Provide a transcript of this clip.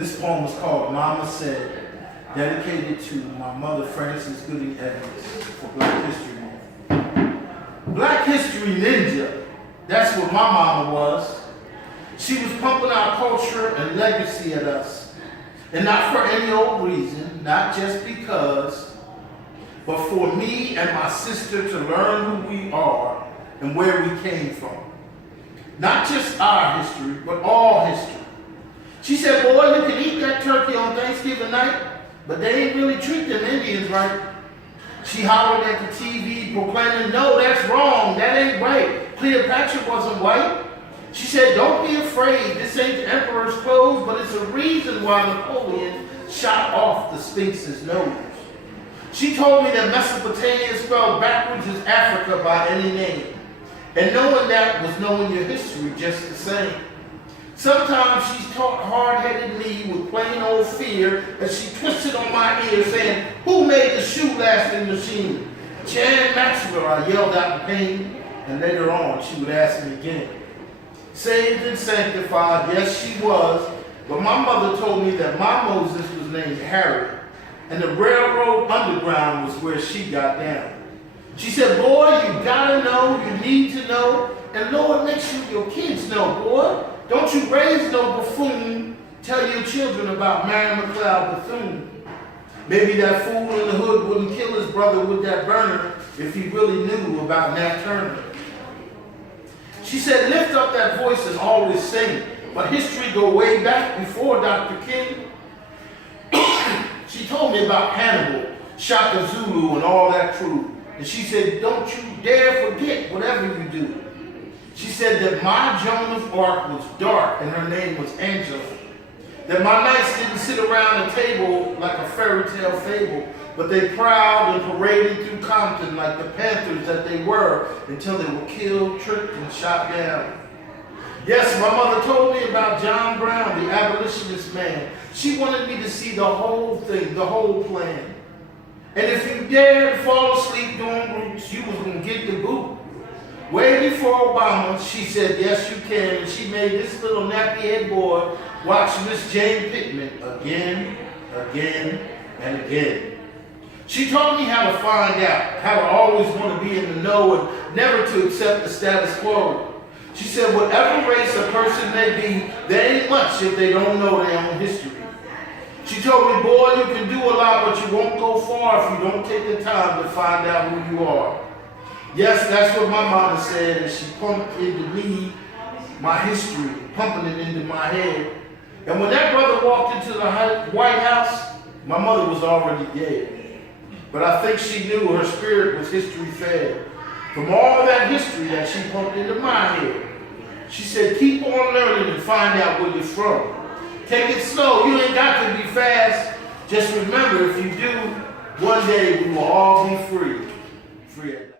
This poem is called Mama Said, dedicated to my mother, Frances Gooding Evans, for Black History Month. Black History Ninja, that's what my mama was. She was pumping our culture and legacy at us. And not for any old reason, not just because, but for me and my sister to learn who we are and where we came from. Not just our history, but all history. She said, boy, you can eat that turkey on Thanksgiving night, but they ain't really treat them Indians right. She hollered at the TV proclaiming, no, that's wrong, that ain't right. Cleopatra wasn't white. She said, don't be afraid, this ain't the emperor's clothes, but it's a reason why Napoleon shot off the Sphinx's nose. She told me that Mesopotamia spelled backwards as Africa by any name. And knowing that was knowing your history just the same. Sometimes she's taught hard-headed me with plain old fear as she twisted on my ear saying, who made the shoe-lasting machine? Chan Maxwell, I yelled out in pain, and later on she would ask me again. Saved and sanctified, yes she was, but my mother told me that my Moses was named Harry, and the railroad underground was where she got down. She said, boy, you gotta know, you need to know, and Lord, make sure your kids know, boy. Don't you raise no buffoon, tell your children about Mary McLeod Bethune. Maybe that fool in the hood wouldn't kill his brother with that burner if he really knew about Nat Turner. She said, lift up that voice and always sing, but history go way back before Dr. King. She told me about Hannibal, Shaka Zulu, and all that crew. And she said, don't you dare forget whatever you do. She said that my Joan of Arc was dark and her name was Angela. That my knights didn't sit around a table like a fairy tale fable, but they prowled and paraded through Compton like the Panthers that they were until they were killed, tricked, and shot down. Yes, my mother told me about John Brown, the abolitionist man. She wanted me to see the whole thing, the whole plan. And if you dared fall asleep doing roots, you was going to get the boot. Way before Obama, she said, yes, you can. And she made this little nappy-head boy watch Miss Jane Pittman again, and again. She taught me how to find out, how to always want to be in the know and never to accept the status quo. She said, whatever race a person may be, there ain't much if they don't know their own history. She told me, boy, you can do a lot, but you won't go far if you don't take the time to find out who you are. Yes, that's what my mama said, and she pumped into me my history, pumping it into my head. And when that brother walked into the White House, my mother was already dead. But I think she knew her spirit was history fed. From all that history that she pumped into my head, she said, keep on learning and find out where you're from. Take it slow, you ain't got to be fast. Just remember, if you do, one day we will all be free. Free at last.